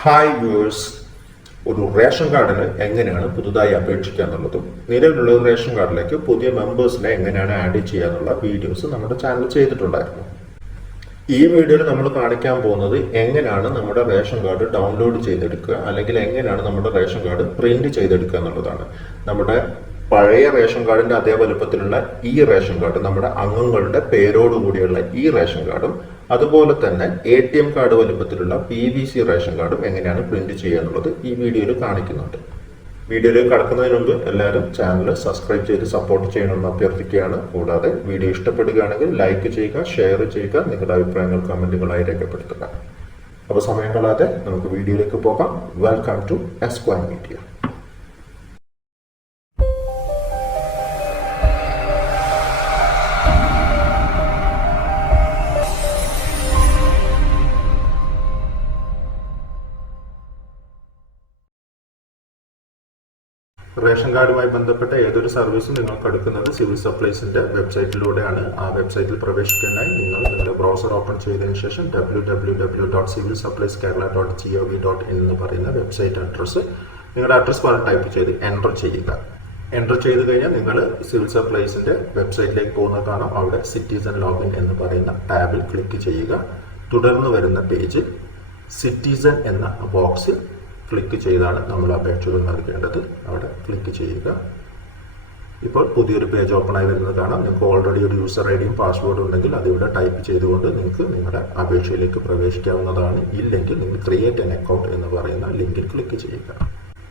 Hi viewers ഒരു ration കാർഡിന് എങ്ങനെയാണ് പുതുതായി അപേക്ഷിക്കുക എന്നുള്ളതും നിലവിലുള്ള റേഷൻ കാർഡിലേക്ക് പുതിയ മെമ്പേഴ്സിനെ എങ്ങനെയാണ് ആഡ് ചെയ്യുക എന്നുള്ള വീഡിയോസ് നമ്മുടെ ചാനൽ ചെയ്തിട്ടുണ്ടായിരുന്നു. ഈ വീഡിയോയിൽ നമ്മൾ കാണിക്കാൻ പോകുന്നത് എങ്ങനെയാണ് നമ്മുടെ റേഷൻ കാർഡ് ഡൗൺലോഡ് ചെയ്തെടുക്കുക അല്ലെങ്കിൽ എങ്ങനെയാണ് നമ്മുടെ റേഷൻ കാർഡ് പ്രിന്റ് ചെയ്തെടുക്കുക എന്നുള്ളതാണ്. നമ്മുടെ പഴയ റേഷൻ കാർഡിന്റെ അതേ വലുപ്പത്തിലുള്ള ഈ റേഷൻ കാർഡ് നമ്മുടെ അംഗങ്ങളുടെ പേരോടുകൂടിയുള്ള ഈ റേഷൻ കാർഡും അതുപോലെ തന്നെ എ ടി എം കാർഡ് വലുപ്പത്തിലുള്ള പി വി സി റേഷൻ കാർഡും എങ്ങനെയാണ് പ്രിന്റ് ചെയ്യുക എന്നുള്ളത് ഈ വീഡിയോയിൽ കാണിക്കുന്നുണ്ട്. വീഡിയോയിലേക്ക് കടക്കുന്നതിന് മുമ്പ് എല്ലാവരും ചാനൽ സബ്സ്ക്രൈബ് ചെയ്ത് സപ്പോർട്ട് ചെയ്യണമെന്ന് അഭ്യർത്ഥിക്കുകയാണ്. കൂടാതെ വീഡിയോ ഇഷ്ടപ്പെടുകയാണെങ്കിൽ ലൈക്ക് ചെയ്യുക ഷെയർ ചെയ്യുക നിങ്ങളുടെ അഭിപ്രായങ്ങൾ കമന്റുകളായി രേഖപ്പെടുത്തുക. അപ്പോൾ സമയം കളാതെ നമുക്ക് വീഡിയോയിലേക്ക് പോകാം. Welcome to Esquire media ration കാർഡുമായി ബന്ധപ്പെട്ട ഏതൊരു സർവീസും നിങ്ങൾക്ക് എടുക്കുന്നത് സിവിൽ സപ്ലൈസിന്റെ വെബ്സൈറ്റിലൂടെയാണ്. ആ വെബ്സൈറ്റിൽ പ്രവേശിക്കാനായി നിങ്ങൾ നിങ്ങളുടെ ബ്രൗസർ ഓപ്പൺ ചെയ്തതിനു ശേഷം W W W dot civil supplies Kerala dot G O V dot in എന്ന് പറയുന്ന വെബ്സൈറ്റ് അഡ്രസ്സ് നിങ്ങളുടെ അഡ്രസ് ബാർ ടൈപ്പ് ചെയ്ത് എന്റർ ചെയ്യുക. എന്റർ ചെയ്ത് കഴിഞ്ഞാൽ നിങ്ങൾ സിവിൽ സപ്ലൈസിന്റെ വെബ്സൈറ്റിലേക്ക് പോകുന്ന കാണാം. അവിടെ സിറ്റിസൺ ലോഗിൻ എന്ന് പറയുന്ന ടാബിൽ ക്ലിക്ക് ചെയ്യുക. തുടർന്ന് വരുന്ന പേജിൽ സിറ്റിസൺ എന്ന ബോക്സിൽ ക്ലിക്ക് ചെയ്താണ് നമ്മൾ അപേക്ഷകൾ നൽകേണ്ടത്. അവിടെ ക്ലിക്ക് ചെയ്യുക. ഇപ്പോൾ പുതിയൊരു പേജ് ഓപ്പൺ ആയി വരുന്നത് കാണാം. നിങ്ങൾക്ക് ഓൾറെഡി ഒരു യൂസർ ഐ ഡിയും പാസ്വേഡും ഉണ്ടെങ്കിൽ അതിവിടെ ടൈപ്പ് ചെയ്തുകൊണ്ട് നിങ്ങൾക്ക് നിങ്ങളുടെ അപേക്ഷയിലേക്ക് പ്രവേശിക്കാവുന്നതാണ്. ഇല്ലെങ്കിൽ നിങ്ങൾ ക്രിയേറ്റ് എൻ അക്കൗണ്ട് എന്ന് പറയുന്ന ലിങ്കിൽ ക്ലിക്ക് ചെയ്യുക.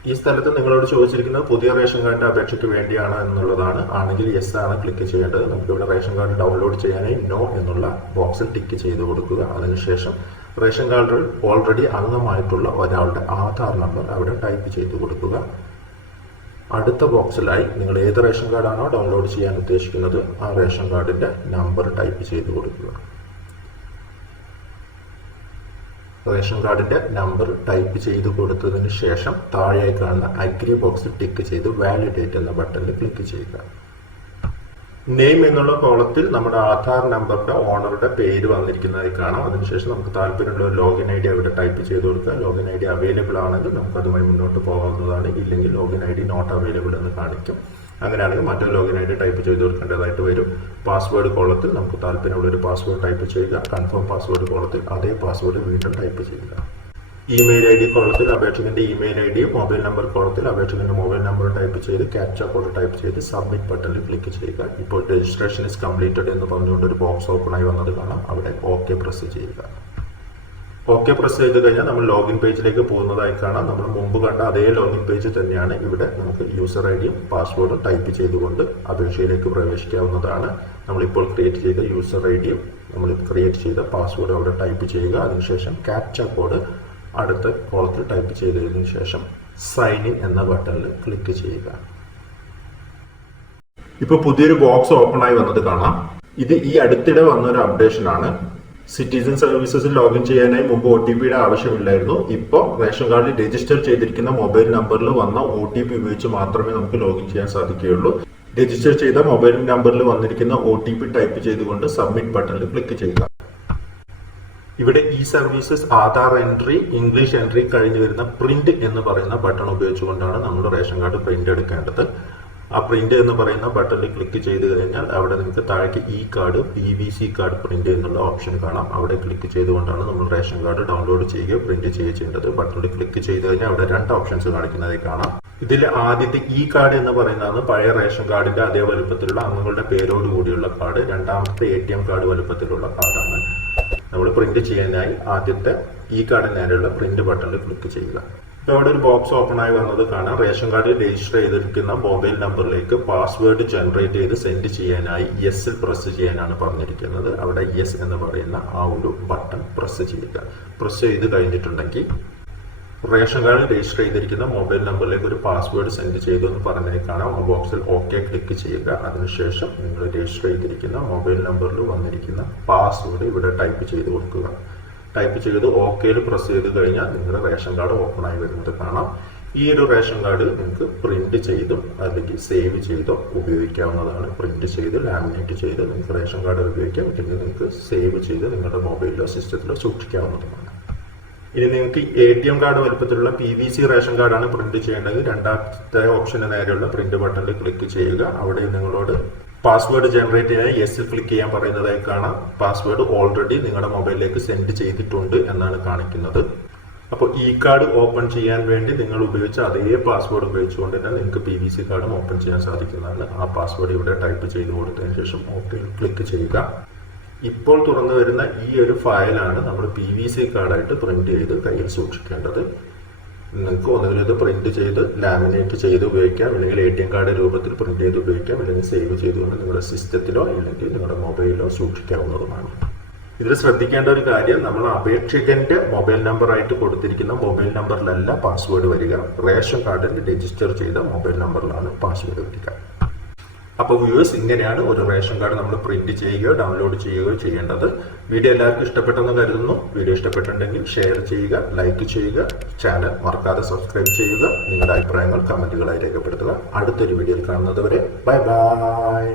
ഈ സ്ഥലത്ത് നിങ്ങളോട് ചോദിച്ചിരിക്കുന്നത് പുതിയ റേഷൻ കാർഡിന്റെ അപേക്ഷയ്ക്ക് വേണ്ടിയാണ് എന്നുള്ളതാണ്. ആണെങ്കിൽ യെസ് ആണ് ക്ലിക്ക് ചെയ്യേണ്ടത്. നമുക്ക് ഇവിടെ റേഷൻ കാർഡ് ഡൗൺലോഡ് ചെയ്യാനായി നോ എന്നുള്ള ബോക്സിൽ ടിക്ക് ചെയ്ത് കൊടുക്കുക. അതിനുശേഷം റേഷൻ കാർഡിൽ ഓൾറെഡി അംഗമായിട്ടുള്ള ഒരാളുടെ ആധാർ നമ്പർ അവിടെ ടൈപ്പ് ചെയ്ത് കൊടുക്കുക. അടുത്ത ബോക്സിലായി നിങ്ങൾ ഏത് റേഷൻ കാർഡാണോ ഡൗൺലോഡ് ചെയ്യാൻ ഉദ്ദേശിക്കുന്നത് ആ റേഷൻ കാർഡിന്റെ നമ്പർ ടൈപ്പ് ചെയ്ത് കൊടുക്കുക. റേഷൻ കാർഡിന്റെ നമ്പർ ടൈപ്പ് ചെയ്ത് കൊടുത്തതിന് ശേഷം താഴെയായി കാണുന്ന അഗ്രി ബോക്സ് ടിക്ക് ചെയ്ത് വാലിഡേറ്റ് എന്ന ബട്ടണിൽ ക്ലിക്ക് ചെയ്യുക. നെയിം എന്നുള്ള കോളത്തിൽ നമ്മുടെ ആധാർ നമ്പറിന്റെ ഓണറുടെ പേര് വന്നിരിക്കുന്നതായി കാണാം. അതിനുശേഷം നമുക്ക് താല്പര്യമുള്ള ലോഗിൻ ഐ ഡി അവിടെ ടൈപ്പ് ചെയ്ത് കൊടുക്കുക. ലോഗിൻ ഐ ഡി അവൈലബിൾ ആണെങ്കിൽ നമുക്ക് അതുമായി മുന്നോട്ട് പോകാവുന്നതാണ്. ഇല്ലെങ്കിൽ login I D not available എന്ന് കാണിക്കും. അങ്ങനെയാണെങ്കിൽ മറ്റൊരു ലോഗിൻ ഐ ഡി ടൈപ്പ് ചെയ്ത് കൊടുക്കേണ്ടതായിട്ട് വരും. പാസ്വേഡ് കോളത്തിൽ നമുക്ക് താല്പര്യമുള്ള ഒരു പാസ്വേഡ് ടൈപ്പ് ചെയ്യുക. കൺഫേം പാസ്വേഡ് കോളത്തിൽ അതേ പാസ്വേഡ് വീണ്ടും ടൈപ്പ് ചെയ്യുക. ഇമെയിൽ ഐ ഡി കോളത്തിൽ അപേക്ഷകന്റെ ഇമെയിൽ ഐ ഡിയും മൊബൈൽ നമ്പർ കോളത്തിൽ അപേക്ഷകന്റെ മൊബൈൽ നമ്പർ ടൈപ്പ് ചെയ്ത് ക്യാപ്ച കോഡ് ടൈപ്പ് ചെയ്ത് സബ്മിറ്റ് ബട്ടണിൽ ക്ലിക്ക് ചെയ്യുക. ഇപ്പോൾ രജിസ്ട്രേഷൻ ഇസ് കംപ്ലീറ്റഡ് എന്ന് പറഞ്ഞുകൊണ്ട് ഒരു ബോക്സ് ഓപ്പൺ ആയി വന്നത് കാണാം. അവിടെ ഓക്കെ പ്രസ് ചെയ്യുക. ഓക്കെ പ്രസ് ചെയ്ത് കഴിഞ്ഞാൽ നമ്മൾ ലോഗിൻ പേജിലേക്ക് പോകുന്നതായി കാണാം. നമ്മൾ മുമ്പ് കണ്ട അതേ ലോഗിൻ പേജ് തന്നെയാണ് ഇവിടെ നമുക്ക് യൂസർ ഐ ഡിയും പാസ്വേഡും ടൈപ്പ് ചെയ്തുകൊണ്ട് അപേക്ഷയിലേക്ക് പ്രവേശിക്കാവുന്നതാണ്. നമ്മളിപ്പോൾ ക്രിയേറ്റ് ചെയ്ത യൂസർ ഐ ഡിയും നമ്മൾ ക്രിയേറ്റ് ചെയ്ത പാസ്വേഡും അവിടെ ടൈപ്പ് ചെയ്യുക. അതിനുശേഷം ക്യാപ്ച കോഡ് അടുത്ത കോളത്തിൽ ടൈപ്പ് ചെയ്തതിനു ശേഷം സൈൻ ഇൻ എന്ന ബട്ടണിൽ ക്ലിക്ക് ചെയ്യുക. ഇപ്പോൾ പുതിയൊരു ബോക്സ് ഓപ്പൺ ആയി വന്നത് കാണാം. ഇത് ഈ അടുത്തിടെ വന്ന ഒരു അപ്ഡേഷൻ ആണ്. സിറ്റിസൺ സർവീസസിൽ ലോഗിൻ ചെയ്യാനായി മുമ്പ് ഒ ടി പിയുടെ ആവശ്യമില്ലായിരുന്നു. ഇപ്പോൾ റേഷൻ കാർഡിൽ രജിസ്റ്റർ ചെയ്തിരിക്കുന്ന മൊബൈൽ നമ്പറിൽ വന്ന ഒ ടി പി ഉപയോഗിച്ച് മാത്രമേ നമുക്ക് ലോഗിൻ ചെയ്യാൻ സാധിക്കുകയുള്ളൂ. രജിസ്റ്റർ ചെയ്ത മൊബൈൽ നമ്പറിൽ വന്നിരിക്കുന്ന ഒ ടി പി ടൈപ്പ് ചെയ്തുകൊണ്ട് സബ്മിറ്റ് ബട്ടണിൽ ക്ലിക്ക് ചെയ്യുക. ഇവിടെ e services Aadhaar entry English entry കഴിഞ്ഞു വരുന്ന പ്രിന്റ് എന്ന് പറയുന്ന ബട്ടൺ ഉപയോഗിച്ചുകൊണ്ടാണ് നമ്മൾ റേഷൻ കാർഡ് പ്രിന്റ് എടുക്കേണ്ടത്. ആ പ്രിന്റ് എന്ന് പറയുന്ന ബട്ടണിൽ ക്ലിക്ക് ചെയ്ത് കഴിഞ്ഞാൽ അവിടെ നിങ്ങൾക്ക് താഴേക്ക് e card P V C card print എന്നുള്ള ഓപ്ഷൻ കാണാം. അവിടെ ക്ലിക്ക് ചെയ്തുകൊണ്ടാണ് നമ്മൾ റേഷൻ കാർഡ് ഡൗൺലോഡ് ചെയ്യുകയോ പ്രിന്റ് ചെയ്യുക ചെയ്യേണ്ടത്. ബട്ടണിൽ ക്ലിക്ക് ചെയ്ത് കഴിഞ്ഞാൽ അവിടെ രണ്ട് ഓപ്ഷൻസ് കാണിക്കുന്നതായി കാണാം. ഇതിൽ ആദ്യത്തെ ഇ കാർഡ് എന്ന് പറയുന്നതാണ് പഴയ റേഷൻ കാർഡിന്റെ അതേ വലുപ്പത്തിലുള്ള അംഗങ്ങളുടെ പേരോട് കൂടിയുള്ള കാർഡ്. രണ്ടാമത്തെ എ ടി എം കാർഡ് വലുപ്പത്തിലുള്ള കാർഡാണ്. നമ്മൾ പ്രിന്റ് ചെയ്യാനായി ആദ്യത്തെ ഈ കാർഡിന് നേരെയുള്ള പ്രിന്റ് ബട്ടണിൽ ക്ലിക്ക് ചെയ്യുക. ഇപ്പോൾ അവിടെ ഒരു ബോക്സ് ഓപ്പൺ ആയി വന്നത് കാണാം. റേഷൻ കാർഡിൽ രജിസ്റ്റർ ചെയ്തിരിക്കുന്ന മൊബൈൽ നമ്പറിലേക്ക് പാസ്വേഡ് ജനറേറ്റ് ചെയ്ത് സെൻഡ് ചെയ്യാനായി യെസ്സിൽ പ്രസ് ചെയ്യാനാണ് പറഞ്ഞിരിക്കുന്നത്. അവിടെ യെസ് എന്ന് പറയുന്ന ആ ഒരു ബട്ടൺ പ്രസ് ചെയ്യുക. പ്രസ് ചെയ്ത് കഴിഞ്ഞിട്ടുണ്ടെങ്കിൽ റേഷൻ കാർഡിൽ രജിസ്റ്റർ ചെയ്തിരിക്കുന്ന മൊബൈൽ നമ്പറിലേക്ക് ഒരു പാസ്വേഡ് സെൻഡ് ചെയ്തു എന്ന് പറഞ്ഞേക്കാണ്. കാണാം ആ ബോക്സിൽ ഓക്കെ ക്ലിക്ക് ചെയ്യുക. അതിനുശേഷം നിങ്ങൾ രജിസ്റ്റർ ചെയ്തിരിക്കുന്ന മൊബൈൽ നമ്പറിൽ വന്നിരിക്കുന്ന പാസ്വേഡ് ഇവിടെ ടൈപ്പ് ചെയ്ത് കൊടുക്കുക. ടൈപ്പ് ചെയ്ത് ഓക്കെയിൽ പ്രസ് ചെയ്ത് കഴിഞ്ഞാൽ നിങ്ങളുടെ റേഷൻ കാർഡ് ഓപ്പൺ ആയി വരുന്നത് കാണാം. ഈ ഒരു റേഷൻ കാർഡ് നിങ്ങൾക്ക് പ്രിന്റ് ചെയ്തും അല്ലെങ്കിൽ സേവ് ചെയ്തോ ഉപയോഗിക്കാവുന്നതാണ്. പ്രിന്റ് ചെയ്ത് ലാമിനേറ്റ് ചെയ്ത് നിങ്ങൾക്ക് റേഷൻ കാർഡ് ഉപയോഗിക്കാം. അല്ലെങ്കിൽ നിങ്ങൾക്ക് സേവ് ചെയ്ത് നിങ്ങളുടെ മൊബൈലിലോ സിസ്റ്റത്തിലോ സൂക്ഷിക്കാവുന്നതുമാണ്. ഇനി നിങ്ങൾക്ക് എ ടി എം കാർഡ് വലുപ്പത്തിലുള്ള പി വി സി റേഷൻ കാർഡാണ് പ്രിന്റ് ചെയ്യേണ്ടത്. രണ്ടാമത്തെ ഓപ്ഷന് നേരെയുള്ള പ്രിന്റ് ബട്ടണിൽ ക്ലിക്ക് ചെയ്യുക. അവിടെ നിങ്ങളോട് പാസ്വേഡ് ജനറേറ്റ് ചെയ്യാൻ യെസിൽ ക്ലിക്ക് ചെയ്യാൻ പറയുന്നതായി കാണാം. പാസ്വേഡ് ഓൾറെഡി നിങ്ങളുടെ മൊബൈലിലേക്ക് സെൻഡ് ചെയ്തിട്ടുണ്ട് എന്നാണ് കാണിക്കുന്നത്. അപ്പോൾ ഈ കാർഡ് ഓപ്പൺ ചെയ്യാൻ വേണ്ടി നിങ്ങൾ ഉപയോഗിച്ച അതേ പാസ്വേഡ് ഉപയോഗിച്ചുകൊണ്ട് തന്നെ നിങ്ങൾക്ക് പി വി സി കാർഡും ഓപ്പൺ ചെയ്യാൻ സാധിക്കുന്നതാണ്. ആ പാസ്വേഡ് ഇവിടെ ടൈപ്പ് ചെയ്ത് കൊടുത്തതിന് ശേഷം ഓക്കെ ക്ലിക്ക് ചെയ്യുക. ഇപ്പോൾ തുറന്നു വരുന്ന ഈ ഒരു ഫയലാണ് നമ്മൾ പി വി സി കാർഡായിട്ട് പ്രിന്റ് ചെയ്ത് കയ്യിൽ സൂക്ഷിക്കേണ്ടത്. നിങ്ങൾക്ക് ഒന്നുകിൽ ഇത് പ്രിന്റ് ചെയ്ത് ലാമിനേറ്റ് ചെയ്ത് ഉപയോഗിക്കാം അല്ലെങ്കിൽ എ ടി എം കാർഡ് രൂപത്തിൽ പ്രിന്റ് ചെയ്ത് ഉപയോഗിക്കാം അല്ലെങ്കിൽ സേവ് ചെയ്തുകൊണ്ട് നിങ്ങളുടെ സിസ്റ്റത്തിലോ അല്ലെങ്കിൽ നിങ്ങളുടെ മൊബൈലിലോ സൂക്ഷിക്കാവുന്നതുമാണ്. ഇതിൽ ശ്രദ്ധിക്കേണ്ട ഒരു കാര്യം നമ്മൾ അപേക്ഷകന്റെ മൊബൈൽ നമ്പർ ആയിട്ട് കൊടുത്തിരിക്കുന്ന മൊബൈൽ നമ്പറിലല്ല പാസ്വേഡ് വരിക. റേഷൻ കാർഡിൽ രജിസ്റ്റർ ചെയ്ത മൊബൈൽ നമ്പറിലാണ് പാസ്വേഡ് വരിക. അപ്പോൾ വ്യൂവേഴ്സ് ഇങ്ങനെയാണ് ഒരു റേഷൻ കാർഡ് നമ്മൾ പ്രിന്റ് ചെയ്യുകയോ ഡൗൺലോഡ് ചെയ്യുകയോ ചെയ്യേണ്ടത്. വീഡിയോ എല്ലാവർക്കും ഇഷ്ടപ്പെട്ടെന്ന് കരുതുന്നു. വീഡിയോ ഇഷ്ടപ്പെട്ടുണ്ടെങ്കിൽ ഷെയർ ചെയ്യുക ലൈക്ക് ചെയ്യുക ചാനൽ മറക്കാതെ സബ്സ്ക്രൈബ് ചെയ്യുക. നിങ്ങളുടെ അഭിപ്രായങ്ങൾ കമന്റുകളായി രേഖപ്പെടുത്തുക. അടുത്തൊരു വീഡിയോയിൽ കാണുന്നത് വരെ ബൈ ബൈ